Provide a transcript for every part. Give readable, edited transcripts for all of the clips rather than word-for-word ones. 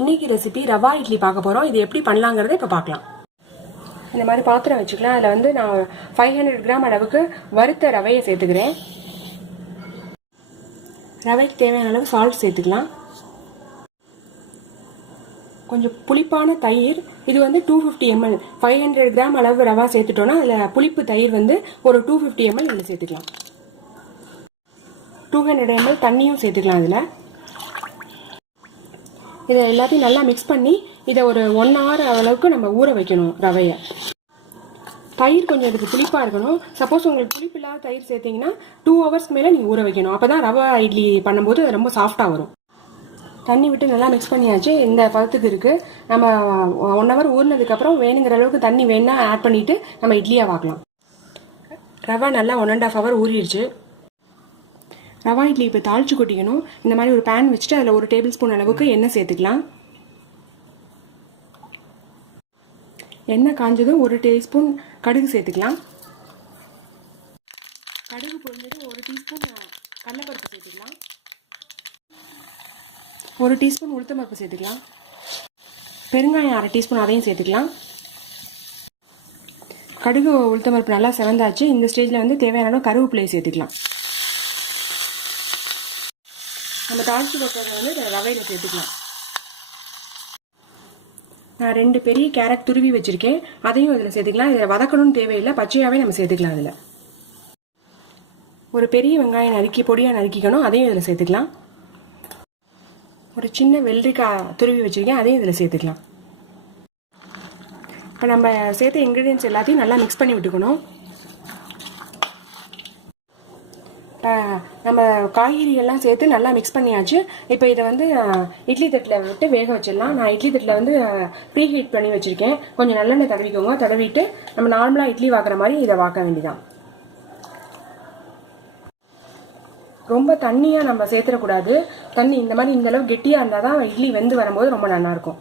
இன்னைக்கு ரெசிபி ரவா இட்லி பார்க்க போகிறோம். இது எப்படி பண்ணலாங்கிறத இப்போ பார்க்கலாம். இந்த மாதிரி பாத்திரம் வச்சுக்கலாம். அதில் வந்து நான் 500 கிராம் அளவுக்கு வறுத்த ரவையை சேர்த்துக்கிறேன். ரவைக்கு தேவையான அளவு சால்ட் சேர்த்துக்கலாம். கொஞ்சம் புளிப்பான தயிர், இது வந்து 250 ml. 500 கிராம் அளவு ரவா சேர்த்துட்டோன்னா அதில் புளிப்பு தயிர் வந்து ஒரு 250 ml இதில் சேர்த்துக்கலாம். 200 ml தண்ணியும் சேர்த்துக்கலாம். இதை எல்லாத்தையும் நல்லா மிக்ஸ் பண்ணி இதை ஒரு 1 hour அளவுக்கு நம்ம ஊற வைக்கணும் ரவையை. தயிர் கொஞ்சம் இதுக்கு புளிப்பாக இருக்கணும். சப்போஸ் உங்களுக்கு புளிப்பு இல்லாத தயிர் சேர்த்திங்கன்னா 2 hours மேலே நீங்கள் ஊற வைக்கணும். அப்போ தான் ரவா இட்லி பண்ணும்போது அது ரொம்ப சாஃப்டாக வரும். தண்ணி விட்டு நல்லா மிக்ஸ் பண்ணியாச்சு. இந்த பதத்துக்கு இருக்குது. நம்ம 1 hour ஊறினதுக்கப்புறம் வேணுங்கிற அளவுக்கு தண்ணி வேணா ஆட் பண்ணிவிட்டு நம்ம இட்லியாக வாக்கலாம். ரவை நல்லா 1.5 hour ஊறிடுச்சு. ரவா இட்லி இப்போ தாளிச்சு கொட்டிக்கணும். இந்த மாதிரி ஒரு பேன் வச்சுட்டு அதில் 1 டேபிள் ஸ்பூன் அளவுக்கு எண்ணெய் சேர்த்துக்கலாம். எண்ணெய் காஞ்சதும் 1 டீஸ்பூன் கடுகு சேர்த்துக்கலாம். கடுகு பொரிஞ்சதும் 1 டீஸ்பூன் கடலைப்பருப்பு சேர்த்துக்கலாம். 1 டீஸ்பூன் உளுத்தம்பருப்பு சேர்த்துக்கலாம். பெருங்காயம் 1/2 டீஸ்பூன் அதையும் சேர்த்துக்கலாம். கடுகு உளுத்தம்பருப்பு நல்லா செவந்தாச்சு. இந்த ஸ்டேஜில் வந்து தேவையான அளவு கருவேப்பிலையை சேர்த்துக்கலாம். நம்ம தாளிச்சு போட்டதை வந்து ரவையில் சேர்த்துக்கலாம். நான் 2 பெரிய கேரட் துருவி வச்சுருக்கேன், அதையும் இதில் சேர்த்துக்கலாம். இதில் வதக்கணும்னு தேவையில்லை, பச்சையாகவே நம்ம சேர்த்துக்கலாம். இதில் ஒரு பெரிய வெங்காயம் பொடியாக நறுக்கிக்கணும், அதையும் இதில் சேர்த்துக்கலாம். ஒரு சின்ன வெள்ளரிக்காய் துருவி வச்சுருக்கேன், அதையும் இதில் சேர்த்துக்கலாம். இப்போ நம்ம சேர்த்த இன்க்ரீடியன்ஸ் எல்லாத்தையும் நல்லா மிக்ஸ் பண்ணி விட்டுக்கணும். நம்ம காய்கறிகள்லாம் சேர்த்து நல்லா மிக்ஸ் பண்ணியாச்சு. இப்போ இதை வந்து இட்லி தட்டில் விட்டு வேக வச்சிடலாம். நான் இட்லி தட்டில் வந்து ப்ரீ ஹீட் பண்ணி வச்சுருக்கேன். கொஞ்சம் நல்லெண்ணெய் தடவிக்கோங்க. தடவிட்டு நம்ம நார்மலாக இட்லி வாக்குற மாதிரி இதை வாக்க வேண்டியதான். ரொம்ப தண்ணியாக நம்ம சேர்த்துடக்கூடாது. தண்ணி இந்த மாதிரி இந்த அளவு கெட்டியாக இருந்தால் தான் இட்லி வெந்து வரும்போது ரொம்ப நல்லாயிருக்கும்.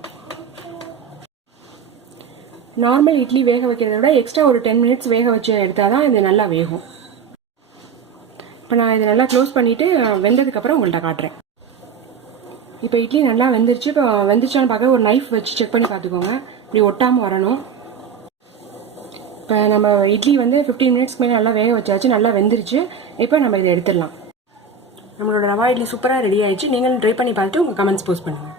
நார்மல் இட்லி வேக வைக்கிறத விட எக்ஸ்ட்ரா ஒரு 10 minutes வேக வச்சு எடுத்தால் தான் இது நல்லா வேகும். இப்போ நான் இதை நல்லா க்ளோஸ் பண்ணிவிட்டு வெந்ததுக்கப்புறம் உங்கள்கிட்ட காட்டுறேன். இப்போ இட்லி நல்லா வெந்துருச்சு. இப்போ வெந்துருச்சான்னு பார்க்க ஒரு நைஃப் வச்சு செக் பண்ணி பார்த்துக்கோங்க. இப்படி ஒட்டாமல் வரணும். இப்போ நம்ம இட்லி வந்து 15 minutes மேலே நல்லா வேக வச்சாச்சு. நல்லா வெந்துருச்சு. இப்போ நம்ம இதை எடுத்துடலாம். நம்மளோட ரவா இட்லி சூப்பராக ரெடி ஆயிடுச்சு. நீங்களும் ட்ரை பண்ணி பார்த்துட்டு உங்கள் கமெண்ட்ஸ் போஸ்ட் பண்ணுங்கள்.